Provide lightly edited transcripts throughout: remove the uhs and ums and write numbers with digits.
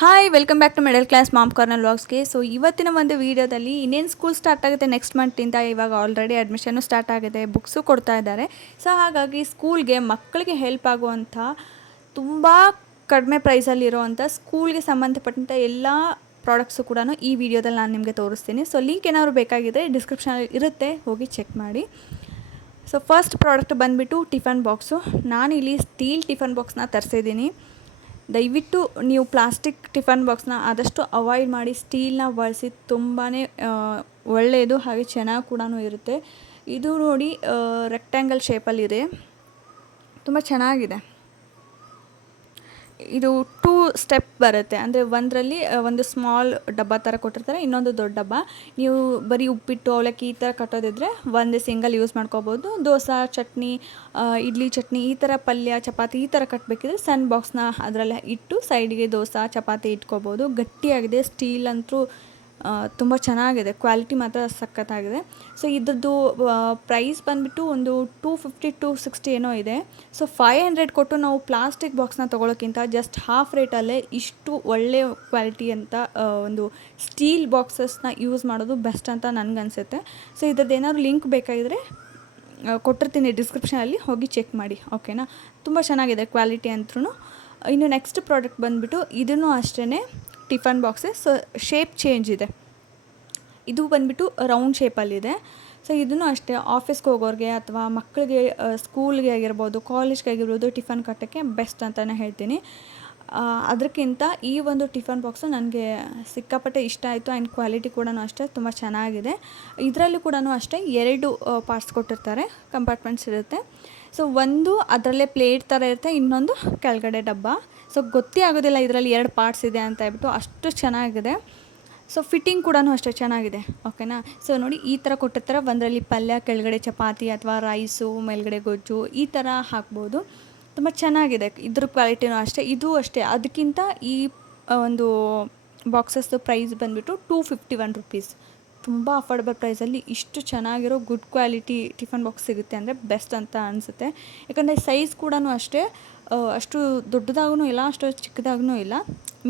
Hi welcome back to middle class mom corner ವ್ಲಾಗ್ಸ್ಗೆ. So ಇವತ್ತಿನ ಒಂದು ವೀಡಿಯೋದಲ್ಲಿ ಇನ್ನೇನು ಸ್ಕೂಲ್ ಸ್ಟಾರ್ಟ್ ಆಗುತ್ತೆ ನೆಕ್ಸ್ಟ್ ಮಂತಿಂದ. ಇವಾಗ ಆಲ್ರೆಡಿ ಅಡ್ಮಿಷನ್ನು ಸ್ಟಾರ್ಟ್ ಆಗಿದೆ, ಬುಕ್ಸು ಕೊಡ್ತಾ ಇದ್ದಾರೆ. ಸೊ ಹಾಗಾಗಿ ಸ್ಕೂಲ್ಗೆ ಮಕ್ಕಳಿಗೆ ಹೆಲ್ಪ್ ಆಗುವಂಥ ತುಂಬ ಕಡಿಮೆ ಪ್ರೈಸಲ್ಲಿರೋವಂಥ ಸ್ಕೂಲ್ಗೆ ಸಂಬಂಧಪಟ್ಟಂಥ ಎಲ್ಲ ಪ್ರಾಡಕ್ಟ್ಸು ಕೂಡ ಈ ವಿಡಿಯೋದಲ್ಲಿ ನಾನು ನಿಮಗೆ ತೋರಿಸ್ತೀನಿ. ಸೊ ಲಿಂಕ್ ಏನಾದ್ರು ಬೇಕಾಗಿದ್ದರೆ ಡಿಸ್ಕ್ರಿಪ್ಷನಲ್ಲಿ ಇರುತ್ತೆ, ಹೋಗಿ ಚೆಕ್ ಮಾಡಿ. ಸೊ ಫಸ್ಟ್ ಪ್ರಾಡಕ್ಟ್ ಬಂದುಬಿಟ್ಟು ಟಿಫನ್ ಬಾಕ್ಸು. ನಾನಿಲ್ಲಿ ಸ್ಟೀಲ್ ಟಿಫನ್ ಬಾಕ್ಸ್ನ ತರಿಸಿದ್ದೀನಿ. ದಯವಿಟ್ಟು ನೀವು ಪ್ಲಾಸ್ಟಿಕ್ ಟಿಫನ್ ಬಾಕ್ಸ್ನ ಆದಷ್ಟು ಅವಾಯ್ಡ್ ಮಾಡಿ, ಸ್ಟೀಲ್ನ ಬಳಸಿ. ತುಂಬಾ ಒಳ್ಳೆಯದು, ಹಾಗೆ ಚೆನ್ನಾಗಿ ಕೂಡ ಇರುತ್ತೆ. ಇದು ನೋಡಿ ರೆಕ್ಟ್ಯಾಂಗಲ್ ಶೇಪಲ್ಲಿದೆ, ತುಂಬ ಚೆನ್ನಾಗಿದೆ. ಇದು 2 ಸ್ಟೆಪ್ ಬರುತ್ತೆ, ಅಂದರೆ ಒಂದರಲ್ಲಿ ಒಂದು ಸ್ಮಾಲ್ ಡಬ್ಬ ಥರ ಕೊಟ್ಟಿರ್ತಾರೆ, ಇನ್ನೊಂದು ದೊಡ್ಡ ಡಬ್ಬ. ನೀವು ಬರೀ ಉಪ್ಪಿಟ್ಟು ಅವಲಕ್ಕಿ ಈ ಥರ ಕಟ್ಟೋದಿದ್ರೆ ಒಂದೇ ಸಿಂಗಲ್ ಯೂಸ್ ಮಾಡ್ಕೋಬೋದು. ದೋಸೆ ಚಟ್ನಿ, ಇಡ್ಲಿ ಚಟ್ನಿ, ಈ ಥರ ಪಲ್ಯ ಚಪಾತಿ ಈ ಥರ ಕಟ್ಟಬೇಕಿದ್ರೆ ಸಣ್ಣ ಬಾಕ್ಸ್ನ ಅದರಲ್ಲೇ ಇಟ್ಟು ಸೈಡ್ಗೆ ದೋಸೆ ಚಪಾತಿ ಇಟ್ಕೋಬೋದು. ಗಟ್ಟಿಯಾಗಿದೆ, ಸ್ಟೀಲ್ ಅಂತೂ ತುಂಬ ಚೆನ್ನಾಗಿದೆ, ಕ್ವಾಲಿಟಿ ಮಾತ್ರ ಸಖತ್ತಾಗಿದೆ. ಸೊ ಇದ್ರದ್ದು ಪ್ರೈಸ್ ಬಂದುಬಿಟ್ಟು ಒಂದು 250-260 ಏನೋ ಇದೆ. ಸೊ 500 ಕೊಟ್ಟು ನಾವು ಪ್ಲಾಸ್ಟಿಕ್ ಬಾಕ್ಸ್ನ ತೊಗೊಳೋಕ್ಕಿಂತ ಜಸ್ಟ್ ಹಾಫ್ ರೇಟಲ್ಲೇ ಇಷ್ಟು ಒಳ್ಳೆಯ ಕ್ವಾಲಿಟಿ ಅಂತ ಒಂದು ಸ್ಟೀಲ್ ಬಾಕ್ಸಸ್ನ ಯೂಸ್ ಮಾಡೋದು ಬೆಸ್ಟ್ ಅಂತ ನನಗನ್ಸುತ್ತೆ. ಸೊ ಇದ್ರದ್ದು ಏನಾದ್ರು ಲಿಂಕ್ ಬೇಕಾಗಿದ್ದರೆ ಕೊಟ್ಟಿರ್ತೀನಿ ಡಿಸ್ಕ್ರಿಪ್ಷನಲ್ಲಿ, ಹೋಗಿ ಚೆಕ್ ಮಾಡಿ, ಓಕೆನಾ. ತುಂಬ ಚೆನ್ನಾಗಿದೆ ಕ್ವಾಲಿಟಿ ಅಂತೂ. ಇನ್ನು ನೆಕ್ಸ್ಟ್ ಪ್ರಾಡಕ್ಟ್ ಬಂದುಬಿಟ್ಟು ಇದೂ ಅಷ್ಟೇ ಟಿಫನ್ ಬಾಕ್ಸೆ. ಸೊ ಶೇಪ್ ಚೇಂಜ್ ಇದೆ, ಇದು ಬಂದುಬಿಟ್ಟು ರೌಂಡ್ ಶೇಪಲ್ಲಿದೆ. ಸೊ ಇದೂ ಅಷ್ಟೇ ಆಫೀಸ್ಗೆ ಹೋಗೋರಿಗೆ ಅಥವಾ ಮಕ್ಕಳಿಗೆ ಸ್ಕೂಲ್ಗೆ ಆಗಿರ್ಬೋದು, ಕಾಲೇಜ್ಗೆ ಆಗಿರ್ಬೋದು ಟಿಫನ್ ಕಟ್ಟೋಕ್ಕೆ ಬೆಸ್ಟ್ ಅಂತಲೇ ಹೇಳ್ತೀನಿ. ಅದಕ್ಕಿಂತ ಈ ಒಂದು ಟಿಫನ್ ಬಾಕ್ಸು ನನಗೆ ಸಿಕ್ಕಾಪಟ್ಟೆ ಇಷ್ಟ ಆಯಿತು. ಆ್ಯಂಡ್ ಕ್ವಾಲಿಟಿ ಕೂಡ ಅಷ್ಟೇ ತುಂಬ ಚೆನ್ನಾಗಿದೆ. ಇದರಲ್ಲೂ ಕೂಡ ಅಷ್ಟೇ 2 ಪಾರ್ಟ್ಸ್ ಕೊಟ್ಟಿರ್ತಾರೆ, ಕಂಪಾರ್ಟ್ಮೆಂಟ್ಸ್ ಇರುತ್ತೆ. ಸೊ ಒಂದು ಅದರಲ್ಲೇ ಪ್ಲೇಟ್ ಥರ ಇರುತ್ತೆ, ಇನ್ನೊಂದು ಕೆಳಗಡೆ ಡಬ್ಬ. ಸೊ ಗೊತ್ತೇ ಆಗೋದಿಲ್ಲ ಇದರಲ್ಲಿ 2 ಪಾರ್ಟ್ಸ್ ಇದೆ ಅಂತ ಹೇಳ್ಬಿಟ್ಟು, ಅಷ್ಟು ಚೆನ್ನಾಗಿದೆ. ಸೊ ಫಿಟ್ಟಿಂಗ್ ಕೂಡ ಅಷ್ಟೇ ಚೆನ್ನಾಗಿದೆ, ಓಕೆನಾ. ಸೊ ನೋಡಿ ಈ ಥರ ಕೊಟ್ಟಿರ್ತಾರೆ, ಒಂದರಲ್ಲಿ ಪಲ್ಯ, ಕೆಳಗಡೆ ಚಪಾತಿ ಅಥವಾ ರೈಸು, ಮೇಲ್ಗಡೆ ಗೊಜ್ಜು ಈ ಥರ ಹಾಕ್ಬೋದು. ತುಂಬ ಚೆನ್ನಾಗಿದೆ. ಇದ್ರ ಕ್ವಾಲಿಟಿನೂ ಅಷ್ಟೇ, ಇದು ಅಷ್ಟೇ. ಅದಕ್ಕಿಂತ ಈ ಒಂದು ಬಾಕ್ಸಸ್ದು ಪ್ರೈಸ್ ಬಂದುಬಿಟ್ಟು 251 ರುಪೀಸ್. ತುಂಬ ಅಫೋರ್ಡಬಲ್ ಪ್ರೈಸಲ್ಲಿ ಇಷ್ಟು ಚೆನ್ನಾಗಿರೋ ಗುಡ್ ಕ್ವಾಲಿಟಿ ಟಿಫನ್ ಬಾಕ್ಸ್ ಸಿಗುತ್ತೆ ಅಂದರೆ ಬೆಸ್ಟ್ ಅಂತ ಅನಿಸುತ್ತೆ. ಯಾಕಂದರೆ ಸೈಜ್ ಕೂಡ ಅಷ್ಟೇ, ಅಷ್ಟು ದೊಡ್ಡದಾಗೂ ಇಲ್ಲ, ಅಷ್ಟು ಚಿಕ್ಕದಾಗೂ ಇಲ್ಲ,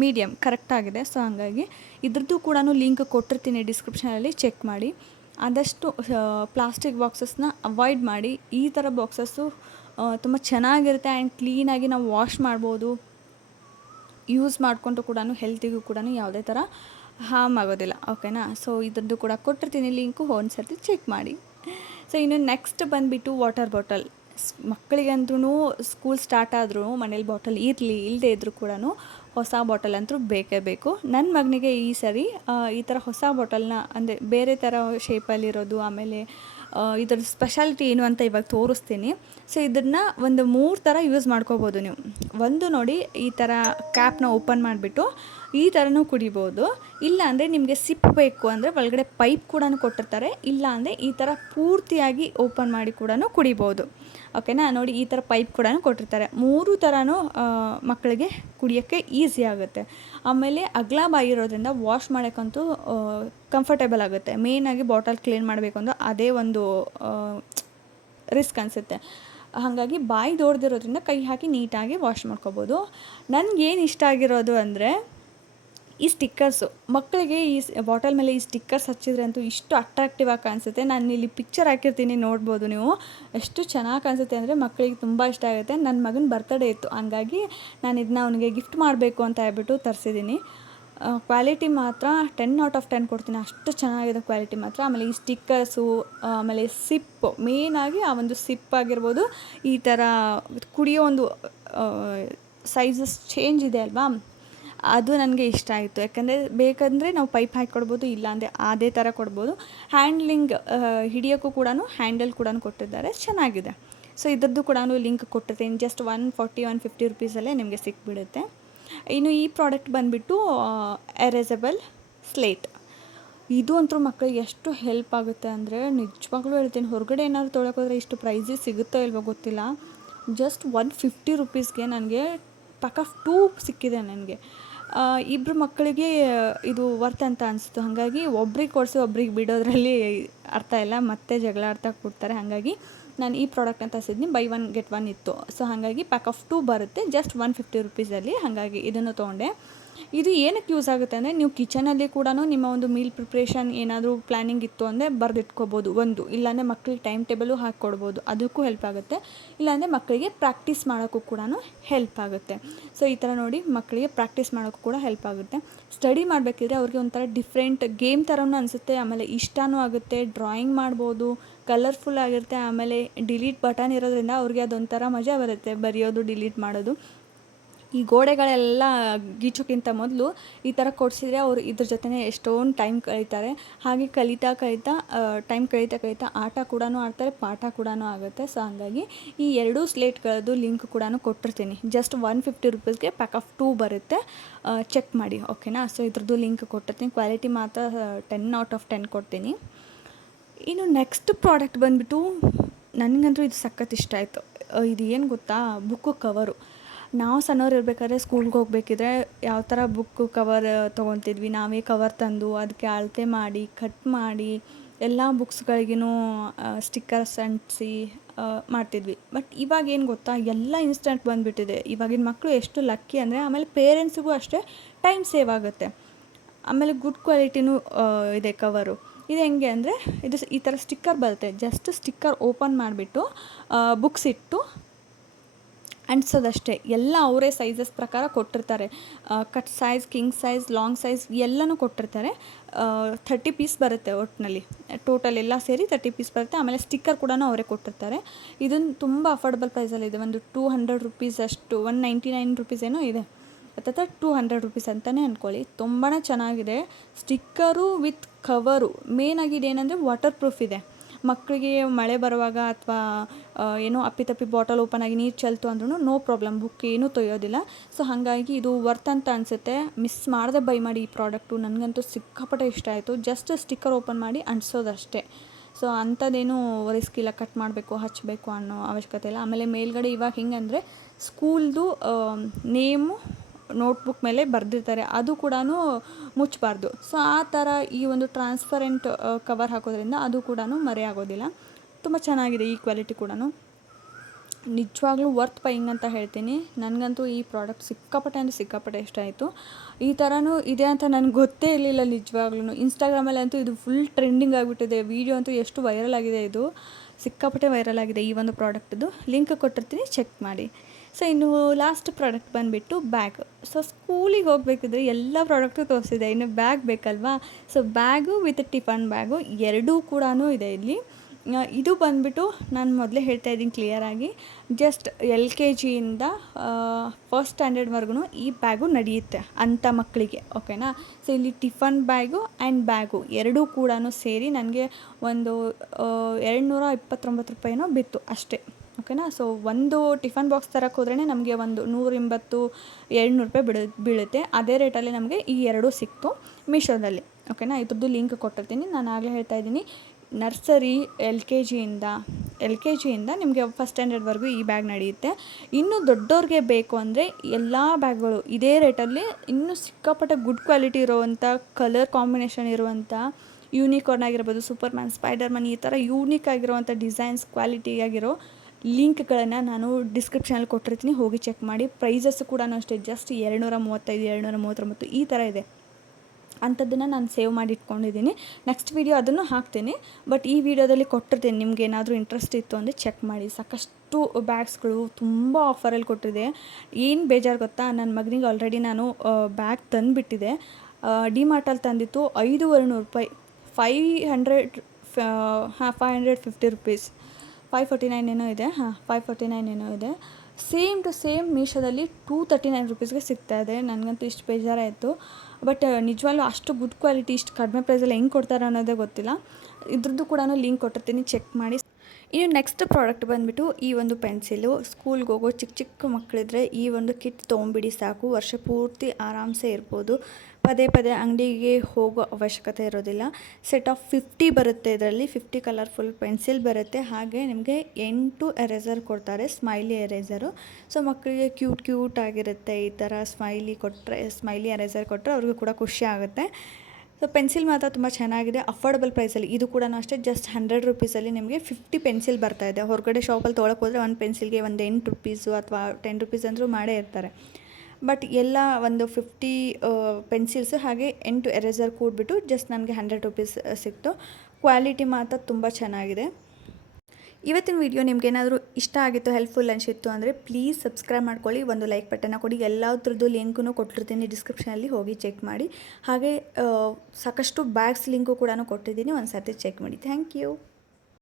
ಮೀಡಿಯಮ್ ಕರೆಕ್ಟಾಗಿದೆ. ಸೊ ಹಾಗಾಗಿ ಇದ್ರದ್ದು ಕೂಡ ಲಿಂಕ್ ಕೊಟ್ಟಿರ್ತೀನಿ ಡಿಸ್ಕ್ರಿಪ್ಷನಲ್ಲಿ, ಚೆಕ್ ಮಾಡಿ. ಆದಷ್ಟು ಪ್ಲಾಸ್ಟಿಕ್ ಬಾಕ್ಸಸ್ನ ಅವಾಯ್ಡ್ ಮಾಡಿ. ಈ ಥರ ಬಾಕ್ಸಸ್ಸು ತುಂಬ ಚೆನ್ನಾಗಿರುತ್ತೆ ಆ್ಯಂಡ್ ಕ್ಲೀನಾಗಿ ನಾವು ವಾಶ್ ಮಾಡ್ಬೋದು. ಯೂಸ್ ಮಾಡಿಕೊಂಡು ಕೂಡ ಹೆಲ್ತಿಗೂ ಕೂಡ ಯಾವುದೇ ಥರ ಹಾರ್ಮ್ ಆಗೋದಿಲ್ಲ, ಓಕೆನಾ. ಸೊ ಇದ್ರದ್ದು ಕೂಡ ಕೊಟ್ಟಿರ್ತೀನಿ ಲಿಂಕು, ಒಂದು ಸರ್ತಿ ಚೆಕ್ ಮಾಡಿ. ಸೊ ಇನ್ನು ನೆಕ್ಸ್ಟ್ ಬಂದುಬಿಟ್ಟು ವಾಟರ್ ಬಾಟಲ್. ಮಕ್ಕಳಿಗಂದ್ರೂ ಸ್ಕೂಲ್ ಸ್ಟಾರ್ಟ್ ಆದರೂ ಮನೇಲಿ ಬಾಟಲ್ ಇಲ್ಲದೇ ಇದ್ದರೂ ಕೂಡ ಹೊಸ ಬಾಟಲ್ ಅಂತೂ ಬೇಕೇ ಬೇಕು. ನನ್ನ ಮಗನಿಗೆ ಈ ಸರಿ ಈ ಥರ ಹೊಸ ಬಾಟಲ್ನ, ಅಂದರೆ ಬೇರೆ ಥರ ಶೇಪಲ್ಲಿರೋದು, ಆಮೇಲೆ ಇದ್ರ ಸ್ಪೆಷಾಲಿಟಿ ಏನು ಅಂತ ಇವಾಗ ತೋರಿಸ್ತೀನಿ. ಸೊ ಇದನ್ನು ಒಂದು 3 ಥರ ಯೂಸ್ ಮಾಡ್ಕೋಬೋದು ನೀವು. ಒಂದು ನೋಡಿ, ಈ ಥರ ಕ್ಯಾಪ್ನ ಓಪನ್ ಮಾಡಿಬಿಟ್ಟು ಈ ಥರನೂ ಕುಡಿಬೋದು. ಇಲ್ಲ ಅಂದರೆ ನಿಮಗೆ ಸಿಪ್ ಬೇಕು ಅಂದರೆ ಒಳಗಡೆ ಪೈಪ್ ಕೂಡ ಕೊಟ್ಟಿರ್ತಾರೆ. ಇಲ್ಲ ಅಂದರೆ ಈ ಥರ ಪೂರ್ತಿಯಾಗಿ ಓಪನ್ ಮಾಡಿ ಕೂಡ ಕುಡಿಬೋದು, ಓಕೆನಾ. ನೋಡಿ ಈ ಥರ ಪೈಪ್ ಕೂಡ ಕೊಟ್ಟಿರ್ತಾರೆ. 3 ಥರನೂ ಮಕ್ಕಳಿಗೆ ಕುಡಿಯೋಕ್ಕೆ ಈಸಿ ಆಗುತ್ತೆ. ಆಮೇಲೆ ಅಗಲ ಬಾಯಿರೋದ್ರಿಂದ ವಾಶ್ ಮಾಡೋಕ್ಕಂತೂ ಕಂಫರ್ಟೇಬಲ್ ಆಗುತ್ತೆ. ಮೇಯ್ನಾಗಿ ಬಾಟಲ್ ಕ್ಲೀನ್ ಮಾಡಬೇಕು ಅಂದ್ರೆ ಅದೇ ಒಂದು ರಿಸ್ಕ್ ಅನಿಸುತ್ತೆ. ಹಾಗಾಗಿ ಬಾಯಿ ದೊಡ್ದಿರೋದ್ರಿಂದ ಕೈ ಹಾಕಿ ನೀಟಾಗಿ ವಾಶ್ ಮಾಡ್ಕೋಬೋದು. ನನಗೇನು ಇಷ್ಟ ಆಗಿರೋದು ಅಂದರೆ ಈ ಸ್ಟಿಕ್ಕರ್ಸು. ಮಕ್ಕಳಿಗೆ ಈ ಬಾಟಲ್ ಮೇಲೆ ಈ ಸ್ಟಿಕ್ಕರ್ಸ್ ಹಚ್ಚಿದ್ರೆ ಅಂತೂ ಇಷ್ಟು ಅಟ್ರಾಕ್ಟಿವ್ ಆಗಿ ಕಾಣಿಸುತ್ತೆ. ನಾನು ಇಲ್ಲಿ ಪಿಕ್ಚರ್ ಹಾಕಿರ್ತೀನಿ, ನೋಡ್ಬೋದು ನೀವು. ಎಷ್ಟು ಚೆನ್ನಾಗಿ ಕಾಣಿಸುತ್ತೆ ಅಂದರೆ ಮಕ್ಕಳಿಗೆ ತುಂಬ ಇಷ್ಟ ಆಗುತ್ತೆ. ನನ್ನ ಮಗನ ಬರ್ತಡೇ ಇತ್ತು, ಹಂಗಾಗಿ ನಾನು ಇದನ್ನ ಅವನಿಗೆ ಗಿಫ್ಟ್ ಮಾಡಬೇಕು ಅಂತ ಹೇಳ್ಬಿಟ್ಟು ತರಿಸಿದ್ದೀನಿ. ಕ್ವಾಲಿಟಿ ಮಾತ್ರ 10/10 ಕೊಡ್ತೀನಿ, ಅಷ್ಟು ಚೆನ್ನಾಗಿದೆ ಕ್ವಾಲಿಟಿ ಮಾತ್ರ. ಆಮೇಲೆ ಈ ಸ್ಟಿಕ್ಕರ್ಸು, ಆಮೇಲೆ ಸಿಪ್, ಮೇಯ್ನಾಗಿ ಆ ಒಂದು ಸಿಪ್ ಆಗಿರ್ಬೋದು, ಈ ಥರ ಕುಡಿಯೋ ಒಂದು ಸೈಜಸ್ ಚೇಂಜ್ ಇದೆ ಅಲ್ವಾ, ಅದು ನನಗೆ ಇಷ್ಟ ಆಯಿತು. ಯಾಕಂದರೆ ಬೇಕಂದರೆ ನಾವು ಪೈಪ್ ಹಾಕಿ ಕೊಡ್ಬೋದು, ಇಲ್ಲಾಂದರೆ ಅದೇ ಥರ ಕೊಡ್ಬೋದು. ಹ್ಯಾಂಡ್ಲಿಂಗ್ ಹಿಡಿಯೋಕ್ಕೂ ಕೂಡ ಹ್ಯಾಂಡಲ್ ಕೂಡ ಕೊಟ್ಟಿದ್ದಾರೆ, ಚೆನ್ನಾಗಿದೆ. ಸೊ ಇದ್ರದ್ದು ಕೂಡ ಲಿಂಕ್ ಕೊಟ್ಟಿರ್ತೀನಿ. ಜಸ್ಟ್ 140-150 ರುಪೀಸಲ್ಲೇ ನಿಮಗೆ ಸಿಕ್ಬಿಡುತ್ತೆ. ಇನ್ನು ಈ ಪ್ರಾಡಕ್ಟ್ ಬಂದುಬಿಟ್ಟು ಎರೇಸಬಲ್ ಸ್ಲೇಟ್. ಇದು ಅಂತೂ ಮಕ್ಕಳಿಗೆ ಎಷ್ಟು ಹೆಲ್ಪ್ ಆಗುತ್ತೆ ಅಂದರೆ ನಿಜವಾಗ್ಲೂ ಹೇಳ್ತೀನಿ. ಹೊರಗಡೆ ಏನಾದ್ರು ತೊಗೊಳಕೋದ್ರೆ ಇಷ್ಟು ಪ್ರೈಸಿಗೆ ಸಿಗುತ್ತೋ ಇಲ್ವೋ ಗೊತ್ತಿಲ್ಲ. ಜಸ್ಟ್ 150 ರುಪೀಸ್ಗೆ ನನಗೆ ಪ್ಯಾಕ್ ಆಫ್ 2 ಸಿಕ್ಕಿದೆ ನನಗೆ. 2 ಮಕ್ಕಳಿಗೆ ಇದು ವರ್ತ್ ಅಂತ ಅನಿಸ್ತು. ಹಾಗಾಗಿ ಒಬ್ರಿಗೆ ಕೊಡಿಸಿ ಒಬ್ರಿಗೆ ಬಿಡೋದ್ರಲ್ಲಿ ಅರ್ಥ ಇಲ್ಲ, ಮತ್ತೆ ಜಗಳ ಆಡ್ತಾ ಕೊಡ್ತಾರೆ. ಹಾಗಾಗಿ ನಾನು ಈ ಪ್ರಾಡಕ್ಟ್ ಅಂತ ತರಿಸಿದ್ನಿ, ಬೈ 1 get 1 ಇತ್ತು. ಸೊ ಹಾಗಾಗಿ ಪ್ಯಾಕ್ ಆಫ್ 2 ಬರುತ್ತೆ, ಜಸ್ಟ್ 150 ರುಪೀಸಲ್ಲಿ. ಹಾಗಾಗಿ ಇದನ್ನು ತೊಗೊಂಡೆ. ಇದು ಏನಕ್ಕೆ ಯೂಸ್ ಆಗುತ್ತೆ ಅಂದರೆ ನೀವು ಕಿಚನಲ್ಲಿ ಕೂಡ ನಿಮ್ಮ ಒಂದು ಮೀಲ್ ಪ್ರಿಪ್ರೇಷನ್ ಏನಾದರೂ ಪ್ಲ್ಯಾನಿಂಗ್ ಇತ್ತು ಅಂದರೆ ಬರೆದಿಟ್ಕೋಬೋದು ಒಂದು, ಇಲ್ಲಾಂದರೆ ಮಕ್ಕಳಿಗೆ ಟೈಮ್ ಟೇಬಲು ಹಾಕ್ಕೊಡ್ಬೋದು, ಅದಕ್ಕೂ ಹೆಲ್ಪ್ ಆಗುತ್ತೆ. ಇಲ್ಲಾಂದರೆ ಮಕ್ಕಳಿಗೆ ಪ್ರಾಕ್ಟೀಸ್ ಮಾಡೋಕ್ಕೂ ಕೂಡ ಹೆಲ್ಪ್ ಆಗುತ್ತೆ. ಸೊ ಈ ಥರ ನೋಡಿ ಮಕ್ಕಳಿಗೆ ಪ್ರಾಕ್ಟೀಸ್ ಮಾಡೋಕ್ಕೂ ಕೂಡ ಹೆಲ್ಪ್ ಆಗುತ್ತೆ. ಸ್ಟಡಿ ಮಾಡಬೇಕಿದ್ರೆ ಅವ್ರಿಗೆ ಒಂಥರ ಡಿಫ್ರೆಂಟ್ ಗೇಮ್ ಥರನೂ ಅನಿಸುತ್ತೆ, ಆಮೇಲೆ ಇಷ್ಟನೂ ಆಗುತ್ತೆ, ಡ್ರಾಯಿಂಗ್ ಮಾಡ್ಬೋದು, ಕಲರ್ಫುಲ್ ಆಗಿರುತ್ತೆ. ಆಮೇಲೆ ಡಿಲೀಟ್ ಬಟನ್ ಇರೋದ್ರಿಂದ ಅವ್ರಿಗೆ ಅದೊಂಥರ ಮಜಾ ಬರುತ್ತೆ ಬರೆಯೋದು, ಡಿಲೀಟ್ ಮಾಡೋದು. ಈ ಗೋಡೆಗಳೆಲ್ಲ ಗೀಚೋಕ್ಕಿಂತ ಮೊದಲು ಈ ಥರ ಕೊಡಿಸಿದ್ರೆ ಅವರು ಇದ್ರ ಜೊತೆನೇ ಎಷ್ಟೊಂದು ಟೈಮ್ ಕಳೀತಾರೆ. ಹಾಗೆ ಕಲಿತಾ ಟೈಮ್ ಕಳೀತಾ ಆಟ ಕೂಡ ಆಡ್ತಾರೆ, ಪಾಠ ಕೂಡ ಆಗುತ್ತೆ. ಸೊ ಹಾಗಾಗಿ ಈ ಎರಡೂ ಸ್ಲೇಟ್ಗಳದ್ದು ಲಿಂಕ್ ಕೂಡ ಕೊಟ್ಟಿರ್ತೀನಿ. ಜಸ್ಟ್ 150 ರುಪೀಸ್ಗೆ ಪ್ಯಾಕ್ ಆಫ್ 2 ಬರುತ್ತೆ, ಚೆಕ್ ಮಾಡಿ, ಓಕೆನಾ. ಸೊ ಇದ್ರದ್ದು ಲಿಂಕ್ ಕೊಟ್ಟಿರ್ತೀನಿ. ಕ್ವಾಲಿಟಿ ಮಾತ್ರ 10/10 ಕೊಡ್ತೀನಿ. ಇನ್ನು ನೆಕ್ಸ್ಟ್ ಪ್ರಾಡಕ್ಟ್ ಬಂದುಬಿಟ್ಟು ನನಗಂತೂ ಇದು ಸಖತ್ ಇಷ್ಟ ಆಯಿತು. ಇದು ಏನು ಗೊತ್ತಾ, ಬುಕ್ಕು ಕವರು. ನಾವು ಸಣ್ಣವ್ರು ಇರಬೇಕಾದ್ರೆ ಸ್ಕೂಲ್ಗೆ ಹೋಗ್ಬೇಕಿದ್ರೆ ಯಾವ ಥರ ಬುಕ್ಕು ಕವರ್ ತೊಗೊತಿದ್ವಿ, ನಾವೇ ಕವರ್ ತಂದು ಅದಕ್ಕೆ ಅಳತೆ ಮಾಡಿ ಕಟ್ ಮಾಡಿ ಎಲ್ಲ ಬುಕ್ಸ್ಗಳಿಗೂ ಸ್ಟಿಕ್ಕರ್ಸ್ ಅಂಟಿಸಿ ಮಾಡ್ತಿದ್ವಿ. ಬಟ್ ಇವಾಗ ಏನು ಗೊತ್ತಾ, ಎಲ್ಲ ಇನ್ಸ್ಟೆಂಟ್ ಬಂದುಬಿಟ್ಟಿದೆ. ಇವಾಗಿನ ಮಕ್ಕಳು ಎಷ್ಟು ಲಕ್ಕಿ ಅಂದರೆ, ಆಮೇಲೆ ಪೇರೆಂಟ್ಸಿಗೂ ಅಷ್ಟೇ ಟೈಮ್ ಸೇವ್ ಆಗುತ್ತೆ. ಆಮೇಲೆ ಗುಡ್ ಕ್ವಾಲಿಟಿನೂ ಇದೆ ಕವರು. ಇದು ಹೆಂಗೆ ಅಂದರೆ, ಇದು ಈ ಥರ ಸ್ಟಿಕ್ಕರ್ ಬರುತ್ತೆ. ಜಸ್ಟ್ ಸ್ಟಿಕ್ಕರ್ ಓಪನ್ ಮಾಡಿಬಿಟ್ಟು ಬುಕ್ಸ್ ಇಟ್ಟು ಅಂಟಿಸೋದಷ್ಟೇ. ಎಲ್ಲ ಅವರೇ ಸೈಜಸ್ ಪ್ರಕಾರ ಕೊಟ್ಟಿರ್ತಾರೆ. Cut size, king size, long size ಎಲ್ಲನೂ ಕೊಟ್ಟಿರ್ತಾರೆ. 30 ಪೀಸ್ ಬರುತ್ತೆ ಒಟ್ಟಿನಲ್ಲಿ, ಟೋಟಲ್ ಎಲ್ಲ ಸೇರಿ 30 ಪೀಸ್ ಬರುತ್ತೆ. ಆಮೇಲೆ ಸ್ಟಿಕ್ಕರ್ ಕೂಡ ಅವರೇ ಕೊಟ್ಟಿರ್ತಾರೆ. ಇದನ್ನು ತುಂಬ ಅಫೋರ್ಡಬಲ್ ಪ್ರೈಸಲ್ಲಿದೆ. ಒಂದು 200 ರುಪೀಸ್ ಅಷ್ಟು, 199 ರುಪೀಸ್ ಏನೋ ಇದೆ, ಅಥವಾ 200 ರುಪೀಸ್ ಅಂತಲೇ ಅಂದ್ಕೊಳ್ಳಿ. ತುಂಬಾ ಚೆನ್ನಾಗಿದೆ ಸ್ಟಿಕ್ಕರು ವಿತ್ ಕವರು. ಮೇನಾಗಿ ಇದೇನೆಂದರೆ ವಾಟರ್ ಪ್ರೂಫ್ ಇದೆ. ಮಕ್ಕಳಿಗೆ ಮಳೆ ಬರುವಾಗ ಅಥವಾ ಏನೋ ಅಪ್ಪಿತಪ್ಪಿ ಬಾಟಲ್ ಓಪನ್ ಆಗಿ ನೀರು ಚೆಲ್ತು ಅಂದ್ರೂ ನೋ ಪ್ರಾಬ್ಲಮ್, ಬುಕ್ ಏನೂ ತೊಯ್ಯೋದಿಲ್ಲ. ಸೊ ಹಾಗಾಗಿ ಇದು ವರ್ತ್ ಅಂತ ಅನಿಸುತ್ತೆ. ಮಿಸ್ ಮಾಡದೆ ಬೈ ಮಾಡಿ ಈ ಪ್ರಾಡಕ್ಟು. ನನಗಂತೂ ಸಿಕ್ಕಾಪಟ್ಟೆ ಇಷ್ಟ ಆಯಿತು. ಜಸ್ಟ್ ಸ್ಟಿಕ್ಕರ್ ಓಪನ್ ಮಾಡಿ ಅಂಟಿಸೋದಷ್ಟೇ. ಸೊ ಅಂಥದ್ದೇನು ರಿಸ್ಕ್ ಇಲ್ಲ, ಕಟ್ ಮಾಡಬೇಕು ಹಚ್ಚಬೇಕು ಅನ್ನೋ ಅವಶ್ಯಕತೆ ಇಲ್ಲ. ಆಮೇಲೆ ಮೇಲ್ಗಡೆ ಇವಾಗ ಹೆಂಗಂದರೆ ಸ್ಕೂಲ್ದು ನೇಮು ನೋಟ್ಬುಕ್ ಮೇಲೆ ಬರೆದಿರ್ತಾರೆ, ಅದು ಕೂಡ ಮುಚ್ಚಬಾರ್ದು. ಸೊ ಆ ಥರ ಈ ಒಂದು ಟ್ರಾನ್ಸ್ಪರೆಂಟ್ ಕವರ್ ಹಾಕೋದ್ರಿಂದ ಅದು ಕೂಡ ಮರೆಯಾಗೋದಿಲ್ಲ. ತುಂಬ ಚೆನ್ನಾಗಿದೆ ಈ ಕ್ವಾಲಿಟಿ ಕೂಡ. ನಿಜವಾಗ್ಲೂ ವರ್ತ್ ಬೈಯಿಂಗ್ ಅಂತ ಹೇಳ್ತೀನಿ. ನನಗಂತೂ ಈ ಪ್ರಾಡಕ್ಟ್ ಸಿಕ್ಕಾಪಟ್ಟೆ ಇಷ್ಟ ಆಯಿತು. ಈ ಥರನೂ ಇದೆ ಅಂತ ನನಗೆ ಗೊತ್ತೇ ಇರಲಿಲ್ಲ ನಿಜವಾಗ್ಲೂ. ಇನ್ಸ್ಟಾಗ್ರಾಮಲ್ಲಿ ಅಂತೂ ಇದು ಫುಲ್ ಟ್ರೆಂಡಿಂಗ್ ಆಗಿಬಿಟ್ಟಿದೆ. ವೀಡಿಯೋ ಅಂತೂ ಎಷ್ಟು ವೈರಲ್ ಆಗಿದೆ, ಇದು ಸಿಕ್ಕಾಪಟ್ಟೆ ವೈರಲ್ ಆಗಿದೆ. ಈ ಒಂದು ಪ್ರಾಡಕ್ಟ್ದು ಲಿಂಕ್ ಕೊಟ್ಟಿರ್ತೀನಿ, ಚೆಕ್ ಮಾಡಿ. ಸೊ ಇನ್ನು ಲಾಸ್ಟ್ ಪ್ರಾಡಕ್ಟ್ ಬಂದುಬಿಟ್ಟು ಬ್ಯಾಗ್. ಸೊ ಸ್ಕೂಲಿಗೆ ಹೋಗ್ಬೇಕಿದ್ರೆ ಎಲ್ಲ ಪ್ರಾಡಕ್ಟು ತೋರಿಸಿದೆ, ಇನ್ನು ಬ್ಯಾಗ್ ಬೇಕಲ್ವಾ. So bag with tiffin bag ಎರಡೂ ಕೂಡ ಇದೆ ಇಲ್ಲಿ. ಇದು ಬಂದುಬಿಟ್ಟು ನಾನು ಮೊದಲೇ ಹೇಳ್ತಾ ಇದ್ದೀನಿ ಕ್ಲಿಯರಾಗಿ, ಜಸ್ಟ್ LKG ಇಂದ ಫಸ್ಟ್ ಸ್ಟ್ಯಾಂಡರ್ಡ್ವರೆಗೂ ಈ ಬ್ಯಾಗು ನಡೆಯುತ್ತೆ ಅಂಥ ಮಕ್ಕಳಿಗೆ, ಓಕೆನಾ. ಸೊ ಇಲ್ಲಿ ಟಿಫನ್ ಬ್ಯಾಗು ಆ್ಯಂಡ್ ಬ್ಯಾಗು ಎರಡೂ ಕೂಡ ಸೇರಿ ನನಗೆ ಒಂದು 229 ರೂಪಾಯಿನೋ ಬಿತ್ತು ಅಷ್ಟೇ, ಓಕೆನಾ. ಸೊ ಒಂದು ಟಿಫನ್ ಬಾಕ್ಸ್ ತರಕ್ಕೆ ಹೋದ್ರೇ ನಮಗೆ ಒಂದು 180-200 ರೂಪಾಯಿ ಬೀಳುತ್ತೆ. ಅದೇ ರೇಟಲ್ಲಿ ನಮಗೆ ಈ ಎರಡೂ ಸಿಕ್ತು ಮೀಶೋದಲ್ಲಿ, ಓಕೆನಾ. ಇದ್ರದ್ದು ಲಿಂಕ್ ಕೊಟ್ಟಿರ್ತೀನಿ. ನಾನು ಆಗಲೇ ಹೇಳ್ತಾ ಇದ್ದೀನಿ, ನರ್ಸರಿ ಎಲ್ ಕೆ ಜಿಯಿಂದ ನಿಮಗೆ ಫಸ್ಟ್ ಸ್ಟ್ಯಾಂಡರ್ಡ್ವರೆಗೂ ಈ ಬ್ಯಾಗ್ ನಡೆಯುತ್ತೆ. ಇನ್ನೂ ದೊಡ್ಡವ್ರಿಗೆ ಬೇಕು ಅಂದರೆ ಎಲ್ಲ ಬ್ಯಾಗ್ಗಳು ಇದೇ ರೇಟಲ್ಲಿ ಇನ್ನೂ ಸಿಕ್ಕಾಪಟ್ಟೆ ಗುಡ್ ಕ್ವಾಲಿಟಿ ಇರೋವಂಥ, ಕಲರ್ ಕಾಂಬಿನೇಷನ್ ಇರುವಂಥ, ಯೂನಿಕಾರ್ನ್ ಆಗಿರ್ಬೋದು, ಸೂಪರ್ಮ್ಯಾನ್, ಸ್ಪೈಡರ್ಮ್ಯಾನ್, ಈ ಥರ ಯೂನಿಕ್ ಆಗಿರೋವಂಥ ಡಿಸೈನ್ಸ್, ಕ್ವಾಲಿಟಿ ಆಗಿರೋ ಲಿಂಕ್ಗಳನ್ನು ನಾನು ಡಿಸ್ಕ್ರಿಪ್ಷನಲ್ಲಿ ಕೊಟ್ಟಿರ್ತೀನಿ, ಹೋಗಿ ಚೆಕ್ ಮಾಡಿ. ಪ್ರೈಸಸ್ ಕೂಡ ಅಷ್ಟೇ, ಜಸ್ಟ್ 235, 239 ಈ ಥರ ಇದೆ. ಅಂಥದ್ದನ್ನು ನಾನು ಸೇವ್ ಮಾಡಿ ಇಟ್ಕೊಂಡಿದ್ದೀನಿ. ನೆಕ್ಸ್ಟ್ ವೀಡಿಯೋ ಅದನ್ನು ಹಾಕ್ತೀನಿ, ಬಟ್ ಈ ವಿಡಿಯೋದಲ್ಲಿ ಕೊಟ್ಟಿರ್ತೀನಿ. ನಿಮ್ಗೆ ಏನಾದರೂ ಇಂಟ್ರೆಸ್ಟ್ ಇತ್ತು ಅಂದರೆ ಚೆಕ್ ಮಾಡಿ. ಸಾಕಷ್ಟು ಬ್ಯಾಗ್ಸ್ಗಳು ತುಂಬ ಆಫರಲ್ಲಿ ಕೊಟ್ಟಿದೆ. ಏನು ಬೇಜಾರು ಗೊತ್ತಾ, ನನ್ನ ಮಗನಿಗೆ ಆಲ್ರೆಡಿ ನಾನು ಬ್ಯಾಗ್ ತಂದುಬಿಟ್ಟಿದೆ. ಡಿಮಾರ್ಟಲ್ಲಿ ತಂದಿತ್ತು 500 ರೂಪಾಯಿ, 550 ರುಪೀಸ್, 549 ಏನೋ ಇದೆ, 549 ಏನೋ ಇದೆ. ಸೇಮ್ ಟು ಸೇಮ್ ಮೀಶೋದಲ್ಲಿ 239 ರುಪೀಸ್ಗೆ ಸಿಗ್ತಾಯಿದೆ. ನನಗಂತೂ ಇಷ್ಟು ಬೇಜಾರಾಯಿತು. ಬಟ್ ನಿಜವಾಗ್ಲೂ ಅಷ್ಟು ಗುಡ್ ಕ್ವಾಲಿಟಿ ಇಷ್ಟು ಕಡಿಮೆ ಪ್ರೈಸಲ್ಲಿ ಹೆಂಗೆ ಕೊಡ್ತಾರೆ ಅನ್ನೋದೇ ಗೊತ್ತಿಲ್ಲ. ಇದ್ರದ್ದು ಕೂಡ ಲಿಂಕ್ ಕೊಟ್ಟಿರ್ತೀನಿ, ಚೆಕ್ ಮಾಡಿ. ಇನ್ನು ನೆಕ್ಸ್ಟ್ ಪ್ರಾಡಕ್ಟ್ ಬಂದುಬಿಟ್ಟು ಈ ಒಂದು ಪೆನ್ಸಿಲು. ಸ್ಕೂಲ್ಗೆ ಹೋಗೋ ಚಿಕ್ಕ ಮಕ್ಕಳಿದ್ರೆ ಈ ಒಂದು ಕಿಟ್ ತೊಗೊಂಬಿಡಿ ಸಾಕು, ವರ್ಷ ಪೂರ್ತಿ ಆರಾಮ್ಸೆ ಇರ್ಬೋದು. ಪದೇ ಅಂಗಡಿಗೆ ಹೋಗೋ ಅವಶ್ಯಕತೆ ಇರೋದಿಲ್ಲ. ಸೆಟ್ ಆಫ್ 50 ಬರುತ್ತೆ. ಇದರಲ್ಲಿ 50 ಕಲರ್ಫುಲ್ ಪೆನ್ಸಿಲ್ ಬರುತ್ತೆ. ಹಾಗೆ ನಿಮಗೆ 8 ಎರೇಸರ್ ಕೊಡ್ತಾರೆ, ಸ್ಮೈಲಿ ಎರೇಸರು. ಸೊ ಮಕ್ಕಳಿಗೆ ಕ್ಯೂಟ್ ಆಗಿರುತ್ತೆ. ಈ ಥರ ಸ್ಮೈಲಿ ಎರೇಸರ್ ಕೊಟ್ಟರೆ ಅವ್ರಿಗೂ ಕೂಡ ಖುಷಿ ಆಗುತ್ತೆ. ಸೊ ಪೆನ್ಸಿಲ್ ಮಾತ್ರ ತುಂಬ ಚೆನ್ನಾಗಿದೆ, ಅಫೋರ್ಡಬಲ್ ಪ್ರೈಸಲ್ಲಿ. ಇದು ಕೂಡ ಅಷ್ಟೇ, ಜಸ್ಟ್ 100 ರುಪೀಸಲ್ಲಿ ನಿಮಗೆ 50 ಪೆನ್ಸಿಲ್ ಬರ್ತಾಯಿದೆ. ಹೊರಗಡೆ ಶಾಪಲ್ಲಿ ತೊಗೊಳಕ್ಕೆ ಹೋದರೆ ಒಂದು ಪೆನ್ಸಿಲ್ಗೆ ಒಂದು 8 ರುಪೀಸು ಅಥವಾ 10 ರುಪೀಸ್ ಅಂದರೂ ಮಾಡೇ ಇರ್ತಾರೆ. ಬಟ್ ಎಲ್ಲ ಒಂದು 50 ಪೆನ್ಸಿಲ್ಸು ಹಾಗೆ 8 ಎರೇಸರ್ ಕೂಡಿಬಿಟ್ಟು ಜಸ್ಟ್ ನನಗೆ 100 ರುಪೀಸ್ ಸಿಕ್ತು. ಕ್ವಾಲಿಟಿ ಮಾತ್ರ ತುಂಬ ಚೆನ್ನಾಗಿದೆ. ಇವತ್ತಿನ ವಿಡಿಯೋ ನಿಮ್ಗೇನಾದರೂ ಇಷ್ಟ ಆಗಿತ್ತು, ಹೆಲ್ಪ್ಫುಲ್ ಅನಿಸಿತ್ತು ಅಂದರೆ ಪ್ಲೀಸ್ ಸಬ್ಸ್ಕ್ರೈಬ್ ಮಾಡ್ಕೊಳ್ಳಿ, ಒಂದು ಲೈಕ್ ಬಟನ್ನ ಕೊಡಿ. ಎಲ್ಲದ್ರದ್ದು ಲಿಂಕನ್ನು ಕೊಟ್ಟಿರ್ತೀನಿ ಡಿಸ್ಕ್ರಿಪ್ಷನಲ್ಲಿ, ಹೋಗಿ ಚೆಕ್ ಮಾಡಿ. ಹಾಗೆ ಸಾಕಷ್ಟು ಬ್ಯಾಗ್ಸ್ ಲಿಂಕು ಕೂಡ ಕೊಟ್ಟಿದ್ದೀನಿ, ಒಂದು ಸರ್ತಿ ಚೆಕ್ ಮಾಡಿ. Thank you.